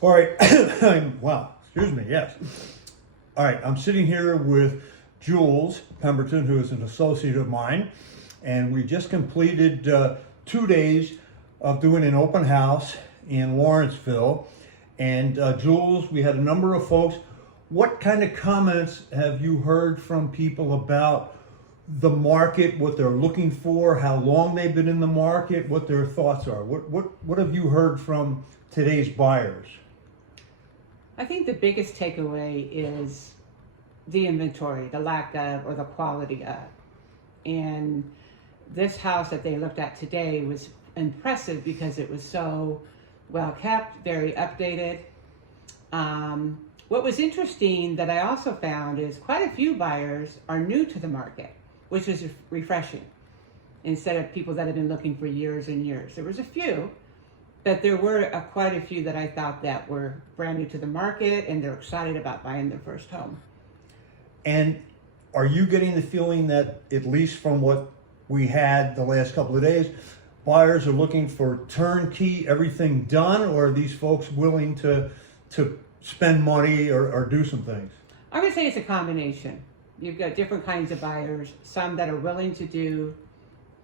All right. Wow. Excuse me. Yes. All right. I'm sitting here with Jules Pemberton, who is an associate of mine, and we just completed 2 days of doing an open house in Lawrenceville. And Jules, we had a number of folks. What kind of comments have you heard from people about the market, what they're looking for, how long they've been in the market, what their thoughts are? What have you heard from today's buyers? I think the biggest takeaway is the inventory, the lack of, or the quality of. And this house that they looked at today was impressive because it was so well kept, very updated. What was interesting that I also found is quite a few buyers are new to the market, which was refreshing, instead of people that have been looking for years and years. There was a few, but there were quite a few that I thought that were brand new to the market and they're excited about buying their first home. And are you getting the feeling that, at least from what we had the last couple of days, buyers are looking for turnkey, everything done, or are these folks willing to spend money or do some things? I would say it's a combination. You've got different kinds of buyers, some that are willing to do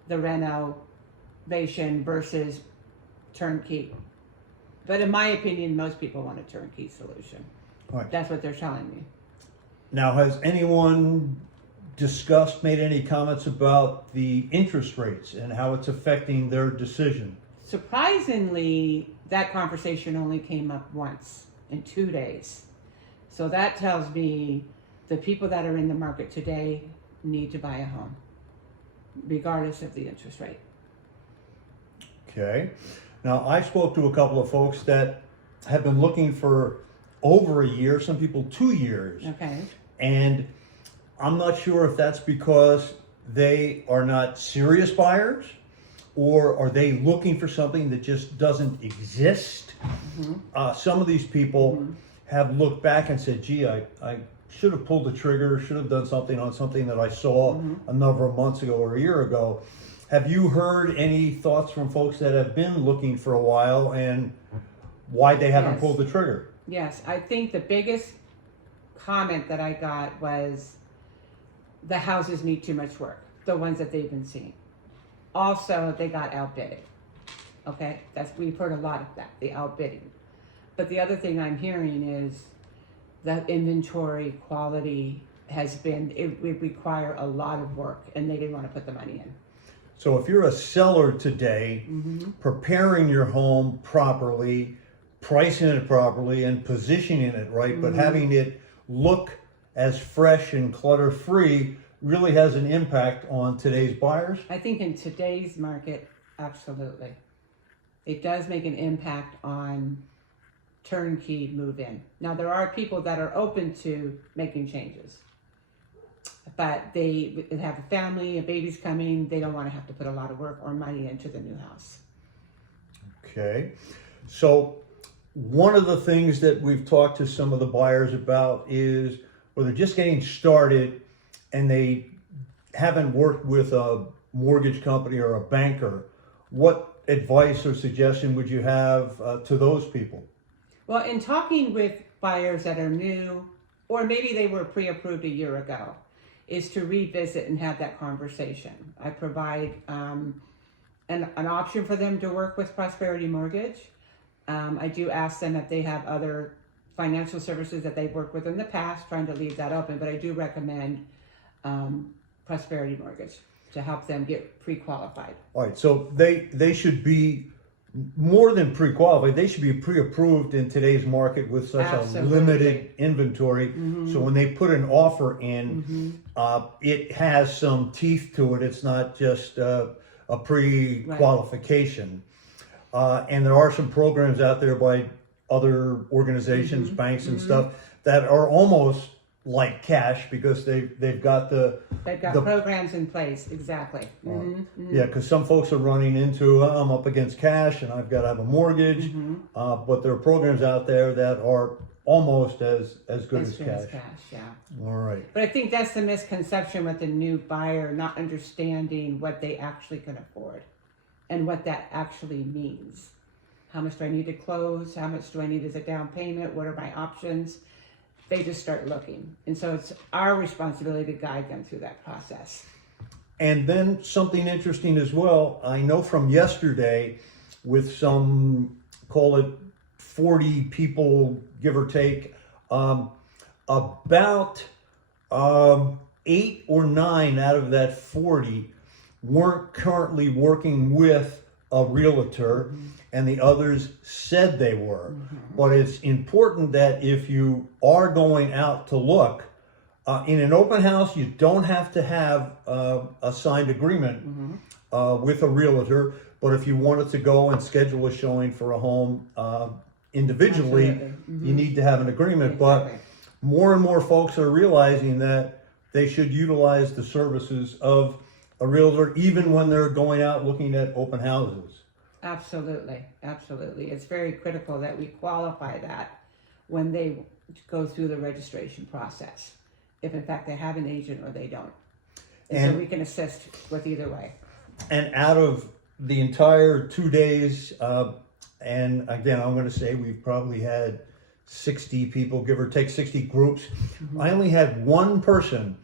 the renovation versus turnkey. But in my opinion, most people want a turnkey solution. All right. That's what they're telling me. Now, has anyone made any comments about the interest rates and how it's affecting their decision? Surprisingly, that conversation only came up once in 2 days. So that tells me the people that are in the market today need to buy a home, regardless of the interest rate. Okay. Now, I spoke to a couple of folks that have been looking for over a year, some people 2 years. Okay. And I'm not sure if that's because they are not serious buyers, or are they looking for something that just doesn't exist? Mm-hmm. Some of these people have looked back and said, gee, I should have pulled the trigger, should have done something on something that I saw a number of months ago or a year ago. Have you heard any thoughts from folks that have been looking for a while and why they haven't Yes. pulled the trigger? Yes, I think the biggest comment that I got was the houses need too much work, the ones that they've been seeing. Also, they got outbidded. Okay, we've heard a lot of that, the outbidding. But the other thing I'm hearing is that inventory quality it would require a lot of work, and they didn't want to put the money in. So if you're a seller today, preparing your home properly, pricing it properly, and positioning it right, but having it look as fresh and clutter-free really has an impact on today's buyers? I think in today's market, absolutely. It does make an impact on turnkey move-in. Now, there are people that are open to making changes, but they have a family, a baby's coming, they don't want to have to put a lot of work or money into the new house. Okay. So one of the things that we've talked to some of the buyers about is, where they're just getting started and they haven't worked with a mortgage company or a banker, what advice or suggestion would you have to those people? Well, in talking with buyers that are new, or maybe they were pre-approved a year ago, is to revisit and have that conversation. I provide an option for them to work with Prosperity Mortgage. I do ask them if they have other financial services that they've worked with in the past, trying to leave that open, but I do recommend Prosperity Mortgage to help them get pre-qualified. All right, so they should be more than pre-qualified, they should be pre-approved in today's market with such Absolutely. a limited inventory. So when they put an offer in, it has some teeth to it. It's not just a pre-qualification. And there are some programs out there by other organizations, banks and stuff, that are almost like cash, because they've got the programs in place, exactly. Yeah, because some folks are running into, I'm up against cash and I've got to have a mortgage, but there are programs out there that are almost as good as cash. Yeah. All right. But I think that's the misconception with the new buyer, not understanding what they actually can afford and what that actually means. How much do I need to close? How much do I need as a down payment? What are my options? They just start looking. And so it's our responsibility to guide them through that process. And then something interesting as well, I know from yesterday with some, call it 40 people, give or take, about 8 or 9 out of that 40 weren't currently working with a realtor, and the others said they were. But it's important that if you are going out to look, in an open house, you don't have to have a signed agreement with a realtor. But if you wanted to go and schedule a showing for a home individually, Absolutely. you need to have an agreement. Exactly. But more and more folks are realizing that they should utilize the services of a realtor even when they're going out looking at open houses. Absolutely, absolutely. It's very critical that we qualify that when they go through the registration process, if in fact they have an agent or they don't. And so we can assist with either way. And out of the entire 2 days, and again, I'm going to say we've probably had 60 people, give or take 60 groups. I only had one person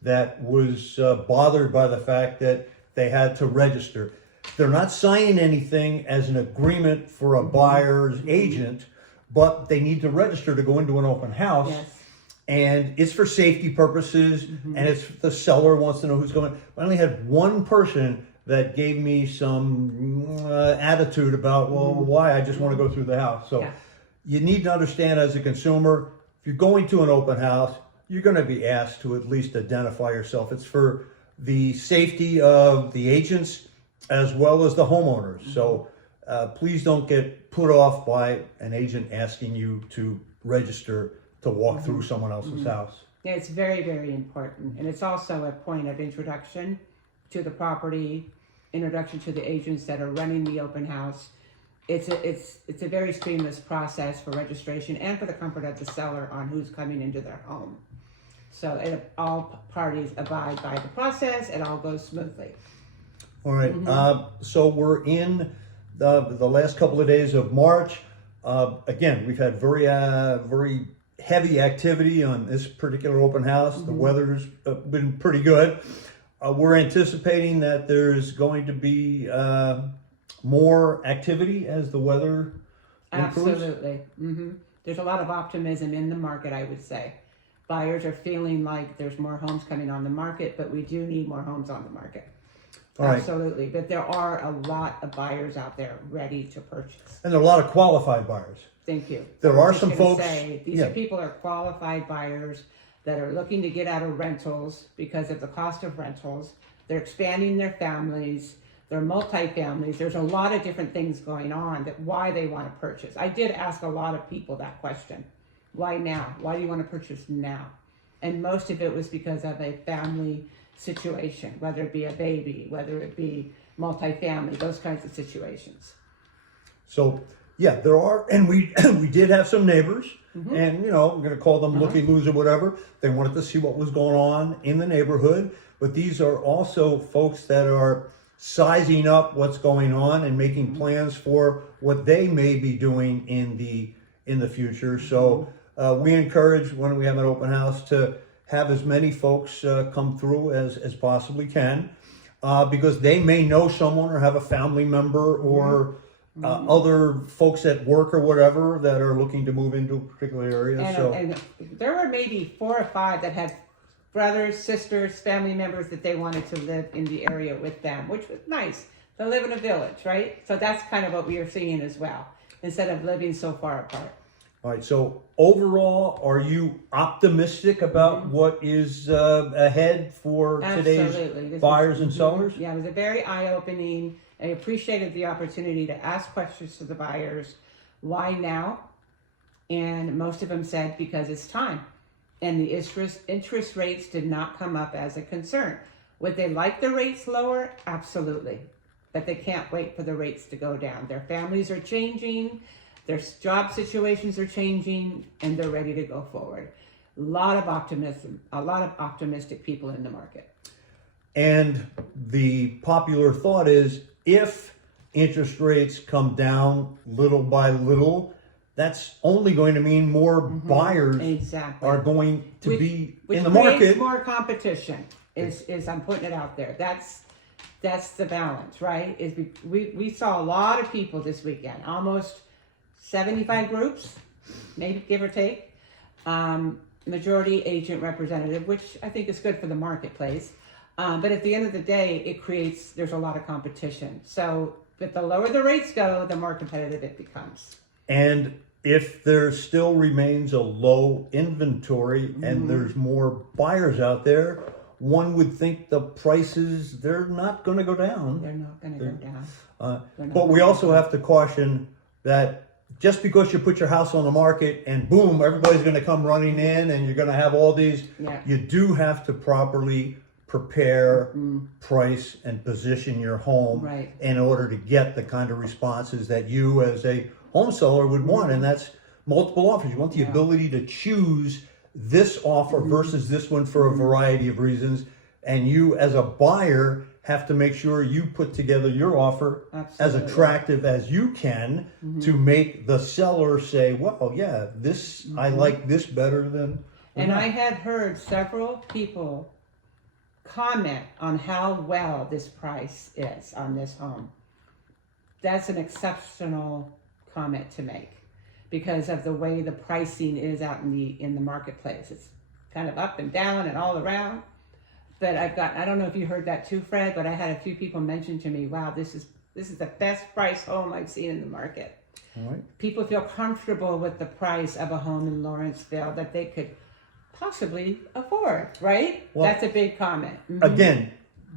that was bothered by the fact that they had to register. They're not signing anything as an agreement for a buyer's agent, but they need to register to go into an open house. Yes. And it's for safety purposes, and it's the seller wants to know who's going. I only had one person that gave me some attitude about, well, why? I just want to go through the house. So you need to understand as a consumer, if you're going to an open house, you're going to be asked to at least identify yourself. It's for the safety of the agents as well as the homeowners. So please don't get put off by an agent asking you to register to walk through someone else's house. Yeah, it's very, very important. And it's also a point of introduction to the property, introduction to the agents that are running the open house. It's a very seamless process for registration and for the comfort of the seller on who's coming into their home. So all parties abide by the process. It all goes smoothly. All right. So we're in the last couple of days of March. Again, we've had very heavy activity on this particular open house. The weather's been pretty good. We're anticipating that there's going to be more activity as the weather improves. Absolutely. There's a lot of optimism in the market, I would say. Buyers are feeling like there's more homes coming on the market, but we do need more homes on the market. All right. Absolutely. But there are a lot of buyers out there ready to purchase. And there are a lot of qualified buyers. Thank you. There I was are just some gonna folks- say, these yeah. people are qualified buyers that are looking to get out of rentals because of the cost of rentals. They're expanding their families. They're multi-families. There's a lot of different things going on that why they want to purchase. I did ask a lot of people that question. Why now? Why do you want to purchase now? And most of it was because of a family situation, whether it be a baby, whether it be multi-family, those kinds of situations. So yeah, there are, and we did have some neighbors, and I'm going to call them looky-loos or whatever. They wanted to see what was going on in the neighborhood, but these are also folks that are sizing up what's going on and making plans for what they may be doing in the future. So we encourage when we have an open house to have as many folks come through as possibly can, because they may know someone or have a family member or other folks at work or whatever that are looking to move into a particular area. And there were maybe 4 or 5 that had brothers, sisters, family members that they wanted to live in the area with them, which was nice. To live in a village, right? So that's kind of what we are seeing as well, instead of living so far apart. All right, so overall, are you optimistic about what is ahead for today's This buyers and sellers? Yeah, it was a very eye-opening. I appreciated the opportunity to ask questions to the buyers. Why now? And most of them said because it's time. And the interest rates did not come up as a concern. Would they like the rates lower? Absolutely. But they can't wait for the rates to go down. Their families are changing. Their job situations are changing, and they're ready to go forward. A lot of optimism, a lot of optimistic people in the market. And the popular thought is if interest rates come down little by little, that's only going to mean more buyers Exactly. are going to Which- be which in the creates market. more competition. Is I'm putting it out there. That's the balance, right? Is we saw a lot of people this weekend, almost 75 groups, maybe give or take. Majority agent representative, which I think is good for the marketplace. But at the end of the day, there's a lot of competition. So, but the lower the rates go, the more competitive it becomes. And if there still remains a low inventory and there's more buyers out there, one would think the prices, they're not going to go down. They're not going to go down. They're not But we gonna also go have to caution that just because you put your house on the market and boom, everybody's going to come running in and you're going to have all these, Yeah. you do have to properly prepare, price, and position your home Right. in order to get the kind of responses that you as a home seller would want. And that's multiple offers. You want the ability to choose this offer versus this one for a variety of reasons. And you as a buyer have to make sure you put together your offer as Absolutely. attractive as you can to make the seller say, well, yeah, this, I like this better than. And I had heard several people comment on how well this price is on this home. That's an exceptional comment to make because of the way the pricing is out in the marketplace. It's kind of up and down and all around. But I don't know if you heard that too, Fred, but I had a few people mention to me, wow, this is the best price home I've seen in the market. All right. People feel comfortable with the price of a home in Lawrenceville that they could possibly afford, right? Well, That's a big comment. Again,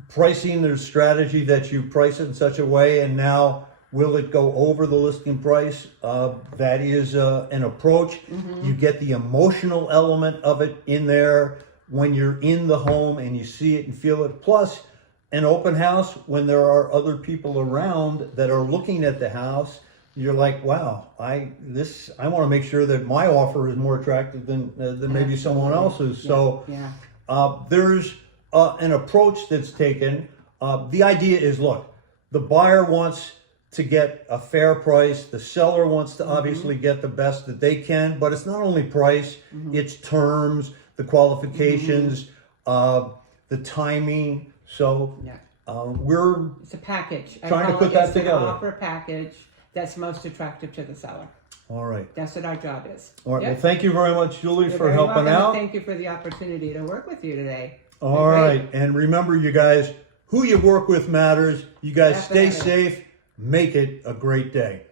pricing, there's strategy that you price it in such a way, and now will it go over the listing price? That is an approach. You get the emotional element of it in there when you're in the home and you see it and feel it. Plus, an open house, when there are other people around that are looking at the house, you're like, wow, I want to make sure that my offer is more attractive than maybe someone else's. So Yeah. there's an approach that's taken. The idea is, look, the buyer wants to get a fair price. The seller wants to obviously get the best that they can, but it's not only price, it's terms, the qualifications, the timing. So Yeah. we're It's a package. I trying to call put it- that it's an together. offer package that's most attractive to the seller. all right. That's what our job is. All right. Yep. Well, thank you very much, Julie, You're for very helping welcome, and out. Thank you for the opportunity to work with you today. All Great. right. And remember, you guys, who you work with matters. You guys stay Definitely. safe. Make it a great day.